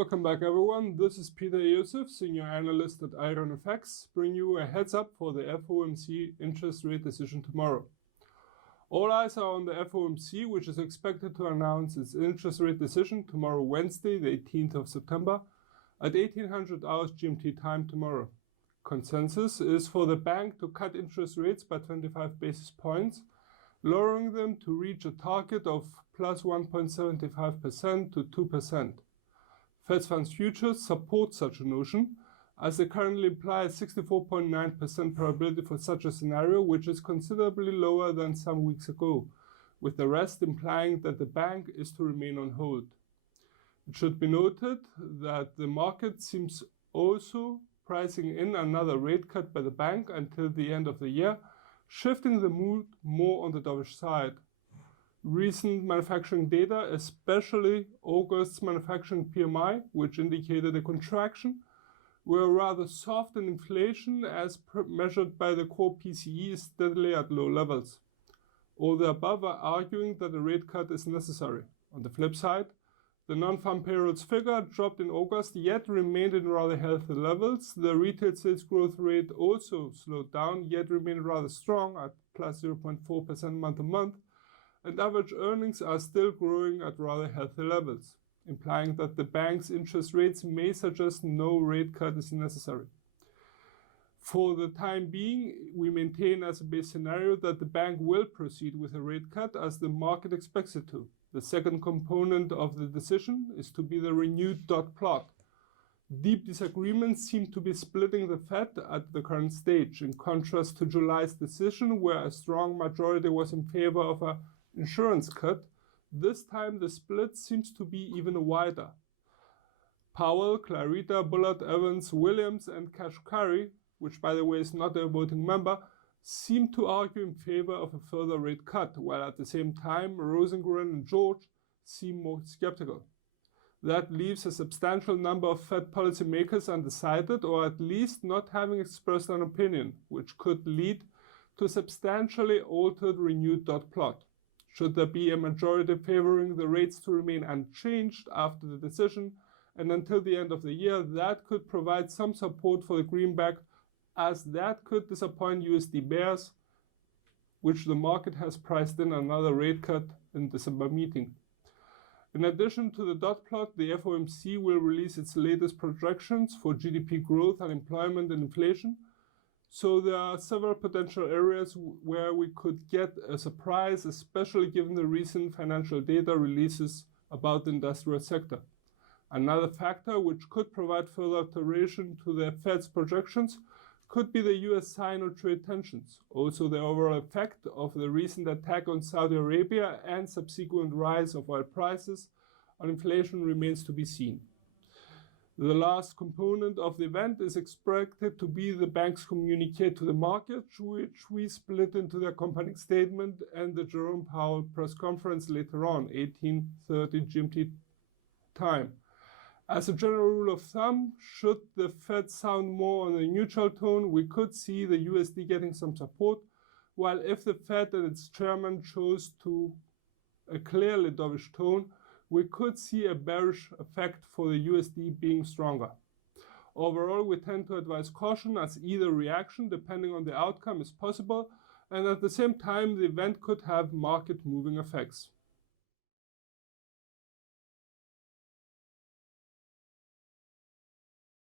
Welcome back everyone, this is Peter Yosef, Senior Analyst at IronFX, bringing you a heads up for the FOMC interest rate decision tomorrow. All eyes are on the FOMC, which is expected to announce its interest rate decision tomorrow Wednesday, the 18th of September, at 1800 hours GMT time tomorrow. Consensus is for the bank to cut interest rates by 25 basis points, lowering them to reach a target of plus 1.75% to 2%. Fed funds futures support such a notion, as they currently imply a 64.9% probability for such a scenario, which is considerably lower than some weeks ago, with the rest implying that the bank is to remain on hold. It should be noted that the market seems also pricing in another rate cut by the bank until the end of the year, shifting the mood more on the dovish side. Recent manufacturing data, especially August's manufacturing PMI, which indicated a contraction, were rather soft, and inflation, as measured by the core PCE, is steadily at low levels. All the above are arguing that a rate cut is necessary. On the flip side, the non-farm payrolls figure dropped in August, yet remained in rather healthy levels. The retail sales growth rate also slowed down, yet remained rather strong at plus 0.4% month-on-month. And average earnings are still growing at rather healthy levels, implying that the bank's interest rates may suggest no rate cut is necessary. For the time being, we maintain as a base scenario that the bank will proceed with a rate cut as the market expects it to. The second component of the decision is to be the renewed dot plot. Deep disagreements seem to be splitting the Fed at the current stage, in contrast to July's decision, where a strong majority was in favor of a insurance cut. This time the split seems to be even wider. Powell, Clarita, Bullard, Evans, Williams, and Kashkari, which by the way is not a voting member, seem to argue in favor of a further rate cut, while at the same time Rosengren and George seem more skeptical. That leaves a substantial number of Fed policymakers undecided, or at least not having expressed an opinion, which could lead to a substantially altered renewed dot plot. Should there be a majority favoring the rates to remain unchanged after the decision and until the end of the year, that could provide some support for the greenback, as that could disappoint USD bears, which the market has priced in another rate cut in December meeting. In addition to the dot plot, the FOMC will release its latest projections for GDP growth, unemployment, and inflation. So there are several potential areas where we could get a surprise, especially given the recent financial data releases about the industrial sector. Another factor which could provide further alteration to the Fed's projections could be the US-Sino trade tensions. Also, the overall effect of the recent attack on Saudi Arabia and subsequent rise of oil prices on inflation remains to be seen. The last component of the event is expected to be the bank's communique to the market, which we split into the accompanying statement and the Jerome Powell press conference later on, 18:30 GMT time. As a general rule of thumb, should the Fed sound more on a neutral tone, we could see the USD getting some support, while if the Fed and its chairman chose to a clearly dovish tone, we could see a bearish effect for the USD being stronger. Overall, we tend to advise caution, as either reaction, depending on the outcome, is possible, and at the same time the event could have market moving effects.